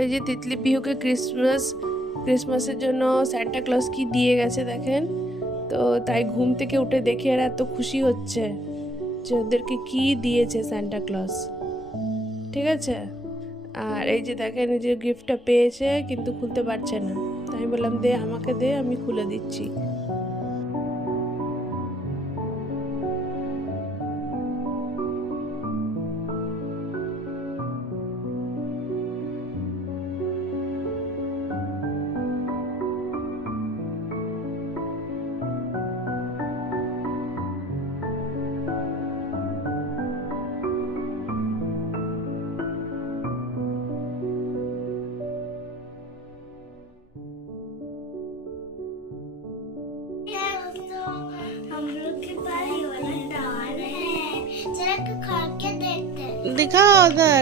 এই যে তিতলি পিহুকে ক্রিসমাস, ক্রিসমাসের জন্য স্যান্টা ক্লজ কি দিয়ে গেছে দেখেন? তো তাই ঘুম থেকে উঠে দেখে আর এত খুশি হচ্ছে যে ওদেরকে কি দিয়েছে স্যান্টা ক্লজ ঠিক আছে? আর এই যে দেখেন, এই যে গিফটটা পেয়েছে, কিন্তু খুলতে পারছে না। তাই বললাম, দে, আমাকে দে, আমি খুলে দিচ্ছি। लगेगा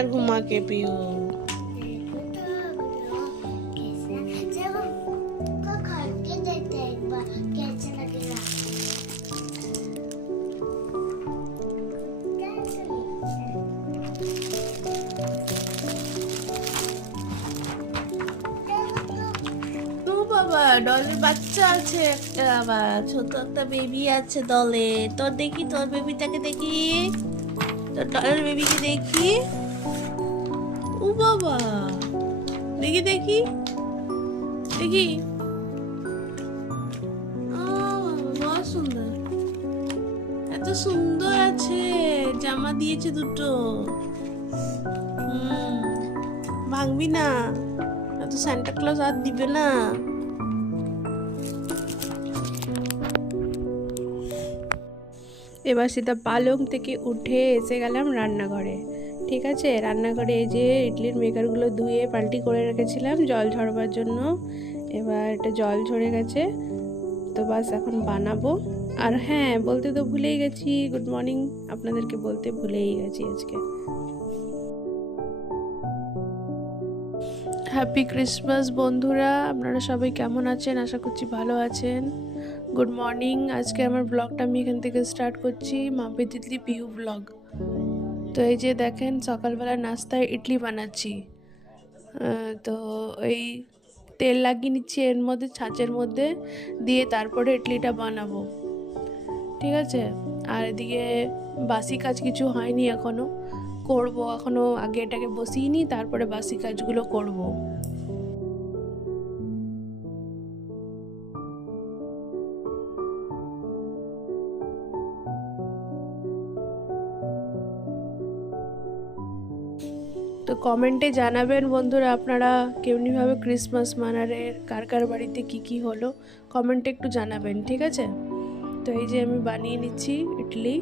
कैसा लगेगा? ও বাবা ডলের বাচ্চা আছে একটা আবার ছোট একটা বেবি আছে দলে তোর দেখি তোর বেবিটাকে দেখি তোর ডলের বেবিকে দেখি ও বাবা। দেখি দেখি। দেখি। সুন্দর। এত সুন্দর আছে। জামা দিয়েছে দুটো। ভাঙবি না। তো সান্টা ক্লজ আর দিবে না। এবার সেটা পালং থেকে উঠে এসে গেলাম রান্নাঘরে। ঠিক আছে? রান্নাঘরে এই যে ইডলির মেকারগুলো ধুয়ে পাল্টি করে রেখেছিলাম জল ঝরবার জন্য। এবার এটা জল ঝরে গেছে, তো বাস এখন বানাবো। আর হ্যাঁ বলতে তো ভুলেই গেছি গুড মর্নিং আপনাদেরকে বলতে ভুলেই গেছি আজকে। হ্যাপি ক্রিসমাস বন্ধুরা, আপনারা সবাই কেমন আছেন? আশা করছি ভালো আছেন। গুড মর্নিং আজকে আমার ব্লগটা আমি এখান থেকে স্টার্ট করছি মাপি তিতলি পিহু ব্লগ তো এই যে দেখেন সকালবেলা নাস্তায় ইডলি বানাচ্ছি। তো এই তেল লাগিয়ে নিচ্ছি এর মধ্যে, ছাঁচের মধ্যে দিয়ে তারপরে ইডলিটা বানাবো। ঠিক আছে? আর এদিকে বাসি কাজ কিছু হয়নি এখনও করব এখনও আগে এটাকে বসিয়ে নিই, তারপরে বাসি কাজগুলো করব। কমেন্টে জানাবেন, বন্ধুরা আপনারা কেমনিভাবে ক্রিসমাস মানারে কার কার বাড়িতে কি কি হলো, কমেন্টে একটু জানাবেন, ঠিক আছে? তো এই যে আমি বানিয়ে নিচ্ছি ইডলি।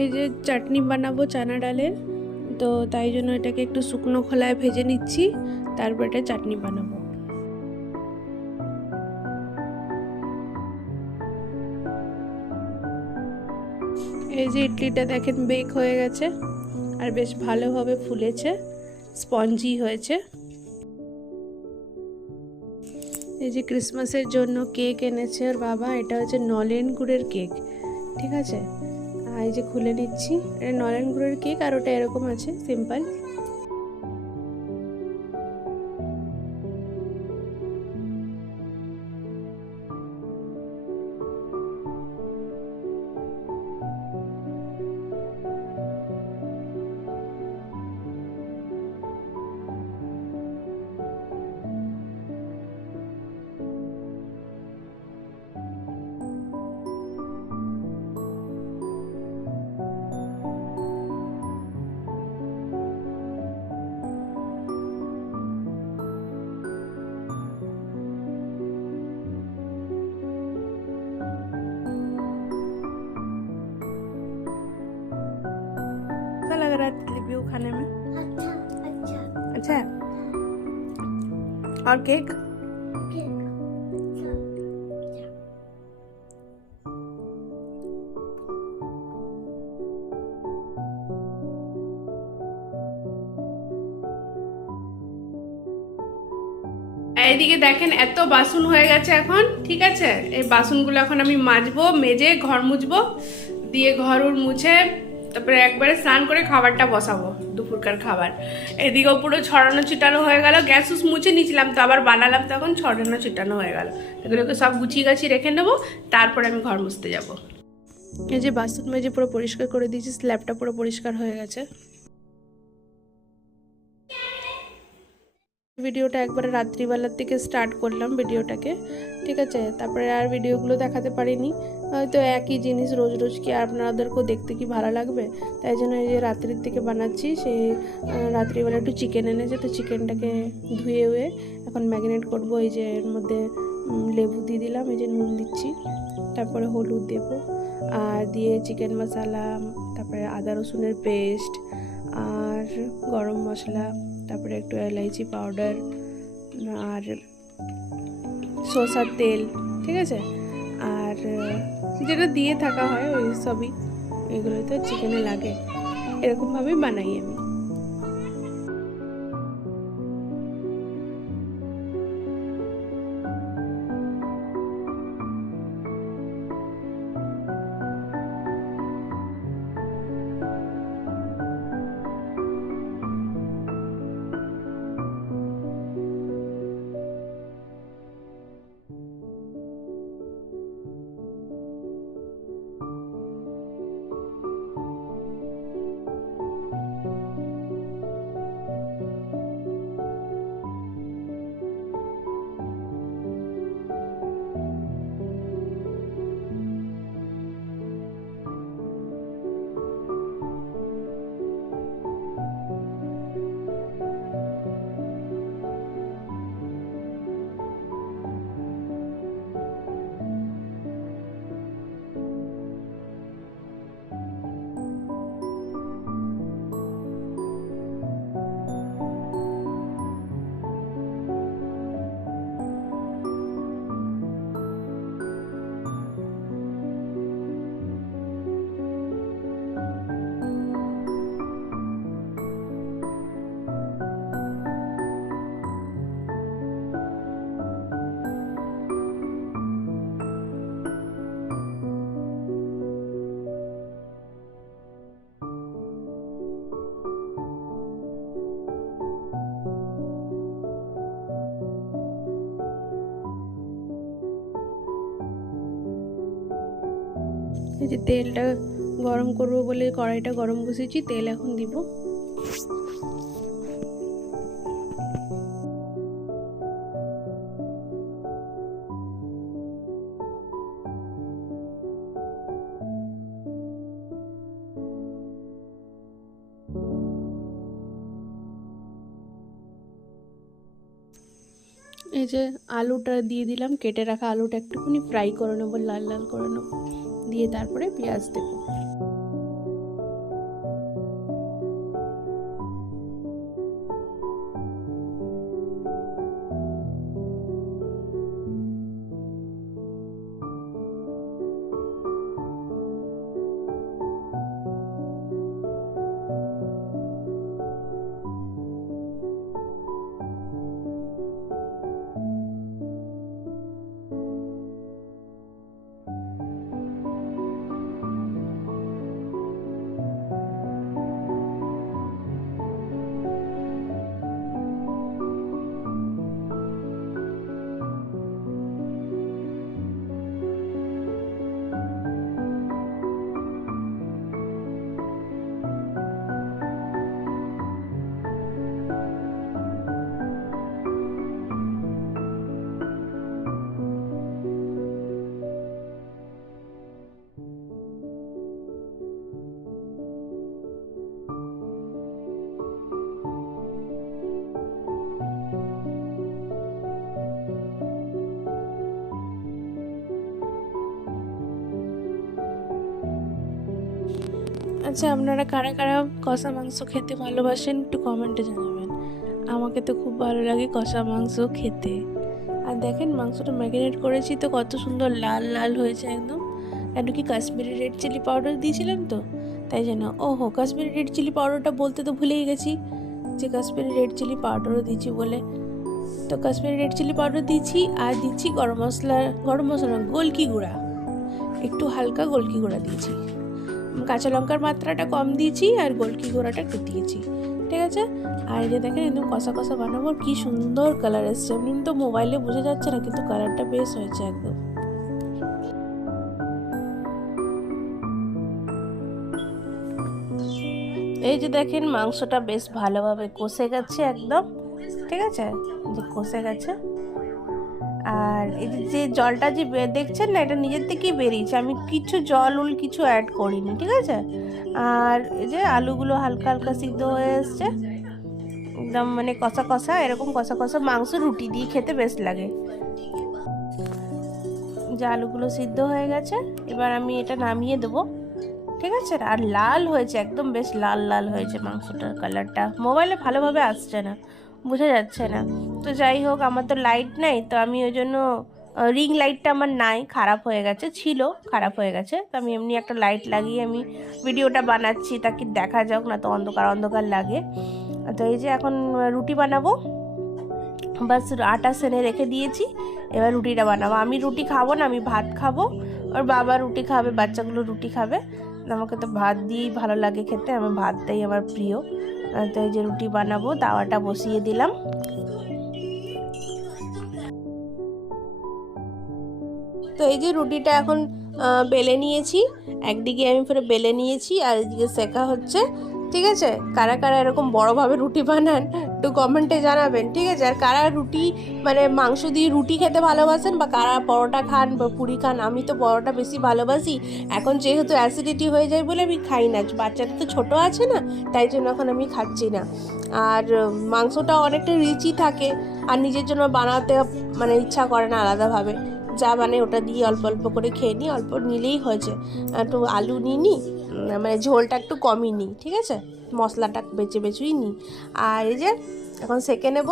এই যে চাটনি বানাবো চানা ডালের, তো তাই জন্য এটাকে একটু শুকনো খোলায় ভেজে নিচ্ছি, তারপর এটা চাটনি বানাবো। এই যে ইডলিটা দেখেন বেক হয়ে গেছে আর বেশ ভালোভাবে ফুলেছে, স্পঞ্জি হয়েছে। এই যে ক্রিসমাসের জন্য কেক এনেছে ওর বাবা, এটা হচ্ছে নলেন গুড়ের কেক, ঠিক আছে? আর এই যে খুলে নিচ্ছি, এটা নলেন গুড়ের কেক আর ওটা এরকম আছে সিম্পল लग रहा है तितली व्यू खाने में अच्छा अच्छा अच्छा है और केक केक এইদিকে দেখেন এত বাসন হয়ে গেছে এখন ঠিক আছে এই বাসনগুলো এখন আমি মাজবো মেজে ঘর মুছবো দিয়ে ঘর ওর মুছে তারপরে একবারে স্নান করে খাবারটা বসাবো, দুপুরকার খাবার। এদিকে পুরো ছড়ানো ছিটানো হয়ে গেল, গ্যাস উস মুছে নিয়েছিলাম, তো আবার বানালাম, তখন ছড়ানো ছিটানো হয়ে গেল। এগুলোকে সব গুছিয়ে গাছিয়ে রেখে নেব, তারপরে আমি ঘর মুছতে যাব। এই যে বাসন মেজে পুরো পরিষ্কার করে দিয়েছি, স্ল্যাবটা পুরো পরিষ্কার হয়ে গেছে। ভিডিওটা একবারে রাত্রিবেলার থেকে স্টার্ট করলাম ভিডিওটাকে, ঠিক আছে? তারপরে আর ভিডিওগুলো দেখাতে পারিনি। হয়তো একই জিনিস রোজ রোজ কি আপনাদেরকেও দেখতে কি ভালো লাগবে? তাই জন্য এই যে রাত্রির থেকে বানাচ্ছি, সেই রাত্রিবেলা একটু চিকেন এনেছে তো চিকেনটাকে ধুয়ে উয়ে এখন ম্যাগনেট করব। এই যে এর মধ্যে লেবু দিয়ে দিলাম, এই যে নুন দিচ্ছি, তারপরে হলুদ দেব, আর দিয়ে চিকেন মশলা তারপরে আদা রসুনের পেস্ট আর গরম মশলা, তারপরে একটু এলাইচি পাউডার আর সরষার তেল, ঠিক আছে? আর যেটা দিয়ে থাকা হয় ওই সবই। এগুলো তো চিকেনে লাগে। এরকমভাবেই বানাই আমি। এই যে তেলটা গরম করব বলে কড়াইটা গরম বসেছি তেল এখন দিব। এই যে আলুটা দিয়ে দিলাম, কেটে রাখা আলুটা একটুখানি ফ্রাই করে নেব, লাল লাল করে নেব। দিয়ে তারপরে পেঁয়াজ দেবো। আচ্ছা আপনারা কারা কারা কষা মাংস খেতে ভালোবাসেন একটু কমেন্টে জানাবেন। আমাকে তো খুব ভালো লাগে কষা মাংস খেতে। আর দেখেন, মাংসটা ম্যারিনেট করেছি তো কত সুন্দর লাল লাল হয়েছে একদম। কেন কি কাশ্মীরি রেড চিলি পাউডার দিয়েছিলাম তো, তাই জন্য। ওহো, কাশ্মীরি রেড চিলি পাউডারটা বলতে তো ভুলেই গেছি যে কাশ্মীরি রেড চিলি পাউডারও দিয়েছি বলে। তো কাশ্মীরি রেড চিলি পাউডার দিয়েছি আর দিচ্ছি গরম মশলা গরম মশলা, গোলকি গুঁড়া। একটু হালকা গোলকি গুঁড়া দিয়েছি। কাঁচা লঙ্কার মাত্রাটা কম দিয়েছি আর গোলকি গোড়াটা একটু দিয়েছি, ঠিক আছে? আর এই যে দেখেন, একদম কষা কষা বানাবো, কি সুন্দর কালার এসছে। এমনি তো মোবাইলে বোঝা যাচ্ছে না, কিন্তু কালারটা বেশ হয়েছে একদম। এই যে দেখেন, মাংসটা বেশ ভালোভাবে কষে গেছে একদম, ঠিক আছে? যে কষে গেছে। আর এই যে- জলটা যে দেখছেন না, এটা নিজের থেকেই বেরিয়েছে। আমি কিছু জল, উল কিছু অ্যাড করিনি, ঠিক আছে? আর এই যে আলুগুলো হালকা হালকা সিদ্ধ হয়ে এসছে। একদম মানে কষা কষা, এরকম কষা কষা মাংস রুটি দিয়ে খেতে বেশ লাগে। যে আলুগুলো সিদ্ধ হয়ে গেছে, এবার আমি এটা নামিয়ে দেবো, ঠিক আছে? আর লাল হয়েছে, একদম বেশ লাল লাল হয়েছে মাংসটার কালারটা মোবাইলে ভালোভাবে আসছে না। বোঝা যাচ্ছে না। তো যাই হোক, আমার তো লাইট নাই, তো আমি ওই জন্য রিং লাইটটা আমার নাই, খারাপ হয়ে গেছে, ছিল, খারাপ হয়ে গেছে। তো আমি এমনি একটা লাইট লাগিয়ে আমি ভিডিওটা বানাচ্ছি, তাকে দেখা যাক, না তো অন্ধকার অন্ধকার লাগে। তো এই যে এখন রুটি বানাবো। বাস আটা সেনে রেখে দিয়েছি, এবার রুটিটা বানাবো। আমি রুটি খাব না, আমি ভাত খাব। আর বাবা রুটি খাবে, বাচ্চাগুলো রুটি খাবে। আমাকে তো ভাত দিয়েই ভালো লাগে খেতে, আমার ভাতটাই আমার প্রিয়। তো এই যে রুটি বানাবো, তাওয়াটা বসিয়ে দিলাম। তো এই যে রুটিটা এখন বেলে নিয়েছি। একদিকে আমি ফের বেলে নিয়েছি, আর এদিকে শেখা হচ্ছে ঠিক আছে? কারা কারা এরকম বড়োভাবে রুটি বানান, একটু কমেন্টে জানাবেন, ঠিক আছে? আর কারা রুটি মানে মাংস দিয়ে রুটি খেতে ভালোবাসেন বা কারা পরোটা খান বা পুরি খান, আমি তো পরোটা বেশি ভালোবাসি। এখন যেহেতু অ্যাসিডিটি হয়ে যায় বলে আমি খাই না, বাচ্চাটা তো ছোটো আছে না, তাই জন্য এখন আমি খাচ্ছি না। আর মাংসটা অনেকটা রিচই থাকে, আর নিজের জন্য বানাতে মানে ইচ্ছা করে না আলাদাভাবে। যা মানে ওটা দিয়ে অল্প অল্প করে খেয়ে নিই, অল্প নিলেই হয়েছে একটু আলু নিই নি মানে ঝোলটা একটু কমই নিই, ঠিক আছে? মশলাটা বেছে বেছেই নিই। আর এই যে, এখন সেকে নেব।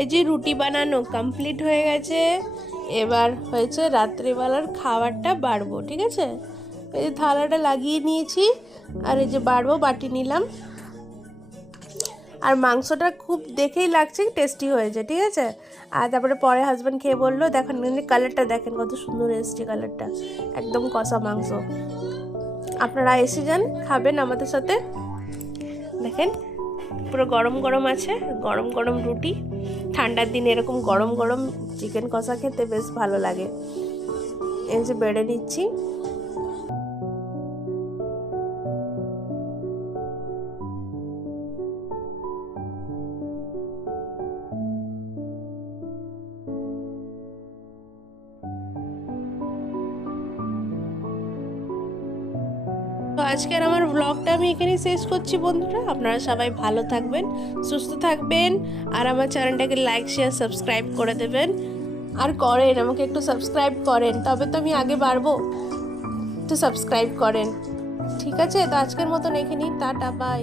এই যে রুটি বানানো কমপ্লিট হয়ে গেছে। এবার হয়েছে রাত্রিবেলার খাবারটা বাড়বো, ঠিক আছে? এই যে থালাটা লাগিয়ে নিয়েছি, আর এই যে বাড়বো, বাটি নিলাম। আর মাংসটা খুব দেখেই লাগছে টেস্টি হয়েছে, ঠিক আছে? আর তারপরে পরে হাজব্যান্ড খেয়ে বলল দেখেন কালারটা দেখেন, কত সুন্দর এসছে কালারটা একদম কষা মাংস। আপনারা এসে যান, খাবেন আমাদের সাথে। দেখেন পুরো গরম গরম আছে, গরম গরম রুটি। ঠান্ডার দিনে এরকম গরম গরম চিকেন কষা খেতে বেশ ভালো লাগে। এই যে বেড়ে নিচ্ছি। আজকের আমার ব্লগটা আমি এখানেই শেষ করছি বন্ধুরা। আপনারা সবাই ভালো থাকবেন, সুস্থ থাকবেন, আর আমার চ্যানেলটাকে লাইক শেয়ার সাবস্ক্রাইব করে দেবেন। আর করেন, আমাকে একটু সাবস্ক্রাইব করেন, তবে তো আমি আগে বাড়বো। একটু সাবস্ক্রাইব করেন। ঠিক আছে, তো আজকের মতন এখানেই, টাটা বাই